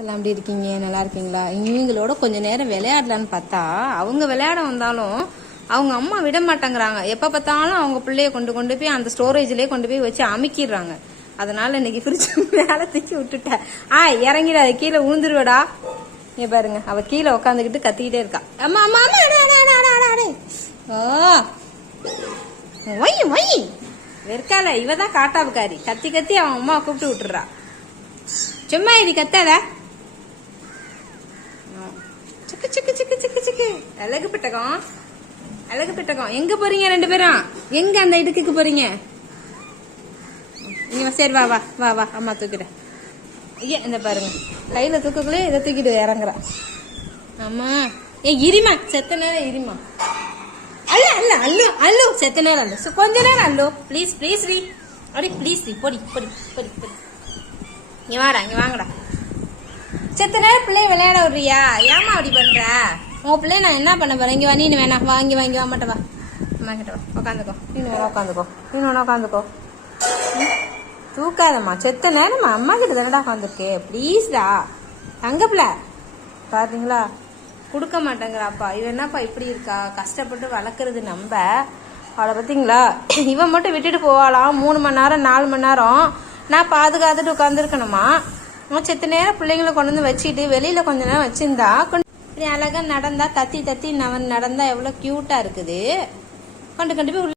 எல்லாம் எப்படி இருக்கீங்க? நல்லா இருக்கீங்களா? இவங்களோட கொஞ்ச நேரம் விளையாடலான்னு பார்த்தா அவங்க விளையாட வந்தாலும் அவங்க அம்மா விட மாட்டேங்கிறாங்க. எப்ப பார்த்தாலும் அவங்க பிள்ளைய கொண்டு போய் அந்த ஸ்டோரேஜ்லயே கொண்டு போய் வச்சு அமுக்கிடுறாங்க. அதனால இன்னைக்கு ஃப்ரிட்ஜ் மேல தூக்கி விட்டுட்டேன். இறங்கிடாத, கீழே விழுந்துருவடா. இங்க பாருங்க, அவ கீழே உட்காந்துக்கிட்டு கத்திக்கிட்டே இருக்கா. அம்மா அம்மா வெறுக்கால. இவதான் காட்டாவுக்காரி. கத்தி கத்தி அவன் அம்மா கூப்பிட்டு விட்டுறா. சும்மா இது கத்தாத. சிக்கு சிக்கு சிக்கு சிக்கு சிக்கு. அழகு பெட்டகம், அழகு பெட்டகம். எங்க போறீங்க ரெண்டு பேரும்? எங்க அந்த இடுக்குக்கு போறீங்க? நீங்க சரி, வா வா வா வா, அம்மா தூக்கிட்டேன். ஐயா, இந்த பாருங்க, கையில தூக்கக்குள்ளே இதை தூக்கிட்டு இறங்குறா. அம்மா இரிமா, செத்த நேரம் இரிமா. அல்ல அல்ல அல்லு அல்லு, செத்த நேரம் அல்ல, கொஞ்ச நேரம் அல்லு. ப்ளீஸ் ப்ளீஸ் ரீ, அப்படி ப்ளீஸ் ரீ, பொடி பொடி பொடி பொடி. இங்க வாடா, இங்க வாங்கடா. செத்த நேரம் பிள்ளைய விளையாட விடுறியா? ஏமா அப்படி பண்ற? உன் பிள்ளைய நான் என்ன பண்ண போறேன்? இங்க வா, நீ வேணாம், வாங்கி வாங்கி வா மாட்டேன். வா அம்மா கிட்ட வா, உட்காந்துக்கோ. நீனு வேணா உட்காந்துக்கோ, நீனு வேணா உட்காந்துக்கோ. தூக்காதம்மா, செத்த நேரம்மா அம்மா கிட்ட தானடா உட்காந்துருக்கு. ப்ளீஸ்டா தங்கப்பில. பாத்தீங்களா, கொடுக்க மாட்டேங்கிறாப்பா. இவன் என்னப்பா இப்படி இருக்கா? கஷ்டப்பட்டு வளர்க்கறது நம்ம. அவளை பார்த்தீங்களா, இவன் மட்டும் விட்டுட்டு போவாளாம் 3 மணி நேரம் 4 மணி நேரம். நான் பாதுகாத்துட்டு உட்காந்துருக்கணுமா? செத்த நேரம் பிள்ளைங்களை கொண்டு வந்து வச்சுட்டு வெளியில கொஞ்ச நேரம் வச்சிருந்தா இப்படி அழகா நடந்தா, தத்தி தத்தி நடந்தா எவ்வளவு கியூட்டா இருக்குது. கொண்டு போய்